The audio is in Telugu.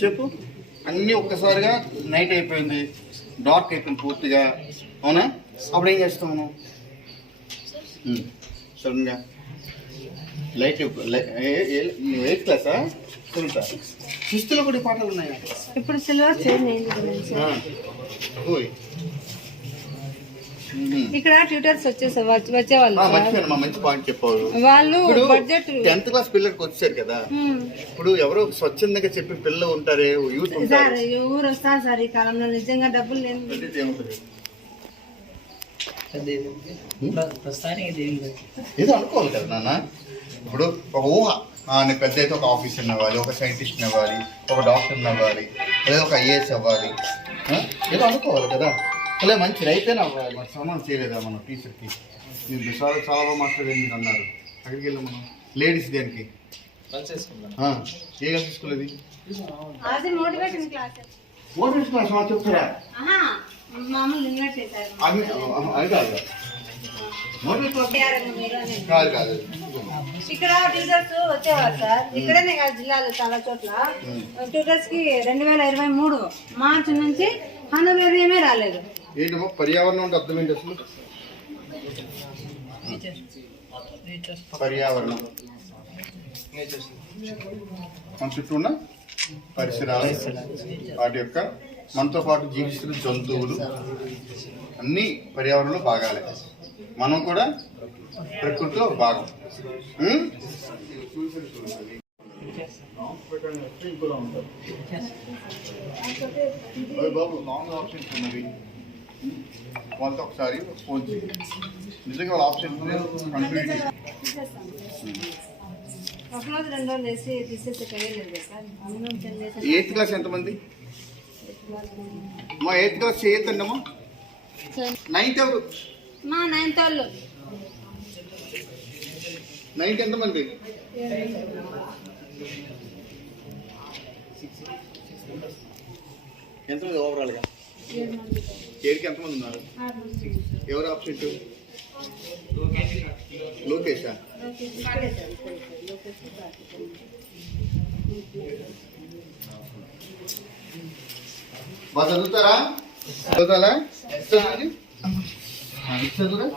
చెప్పు. అన్నీ ఒక్కసారిగా నైట్ అయిపోయింది. డార్క్ అయిపోయింది పూర్తిగా. అవునా? అప్పుడు ఏం నువ్వు ఉమ్, సడన్గా లైట్ నువ్వు ఎయిత్ క్లాసా తెలుసా సిక్స్త్లో కూడా పాటలు ఉన్నాయా? ఇప్పుడు సిల్వర్ చేంజ్ అయింది ఉమ్. ఇక్కడ ట్యూటర్స్ వచ్చేసారు వచ్చే- వచ్చేవాళ్ళు. మర్చిపోయాను మా మంచి పాయింట్ చెప్పావు వాళ్ళు బడ్జెట్ టెన్త్ క్లాస్ పిల్లలకి వచ్చారు కదా. ఇప్పుడు ఎవరో స్వచ్ఛందంగా చెప్పి పిల్లలు ఉంటారే యూత్ సార్ ఊరు వస్తారు సార్ ఈ కాలంలో? నిజంగా డబ్బులు లేని ఏదో అనుకోవాలి కదా నాన్న. ఇప్పుడు ఒక ఊహ. నేను పెద్ద అయితే ఒక ఆఫీసర్ అవ్వాలి ఒక సైంటిస్ట్ అవ్వాలి ఒక డాక్టర్ అవ్వాలి లేదా ఒక ఐఏఎస్ అవ్వాలి? ఏదో అనుకోవాలి కదా. అలా మంచి రైతేనే మరి సమానం చేయలేదా మనం టీచర్కి? మీరు చాలా చాలా బాగా మాట్లాడేది మీరు అన్నారు. అక్కడికి వెళ్ళాం మనం? లేడీస్ దేనికి. ఏ అది మోటివేషన్ క్లాస్ చెప్తారా? అది అది కాదు. కాదు కాదు. ఇక్కడ ట్యూటర్స్ వచ్చేవారు సార్. ఇక్కడనే కాదు జిల్లాలో చాలా చోట్ల. ట్యూటర్స్కి రెండు వేల ఇరవై మూడు మార్చి నుంచి హనురేమే రాలేదు. ఏంటమ్మా? పర్యావరణం అంటే అర్థం ఏంటి అసలు? పర్యావరణం. మన చుట్టూ ఉన్న పరిసరాలు వాటి యొక్క మనతో పాటు జీవిస్తున్న జంతువులు అన్ని పర్యావరణంలో భాగాలే. మనం కూడా ప్రకృతిలో భాగం. బాబు లాంగ్ ఆప్షన్స్ ఉన్నవి. వాళ్ళతో ఒకసారి ఫోన్ చేయండి నిజంగా వాళ్ళ డేస్ ఎయిత్ క్లాస్ ఎంతమంది? మా ఎయిత్ క్లాస్ చేయొద్దండి అమ్మా నైన్త్ ఎవరు? మా నైన్త్ వాళ్ళు. నైన్త్ ఎంతమంది? ఎంతమంది ఓవరాల్గా ఏడుకి ఎంతమంది ఉన్నారు ఎవరు ఆప్షన్ లోకేషా బాగా చదువుతారా చదువుతారా చదువుతారా చదువురా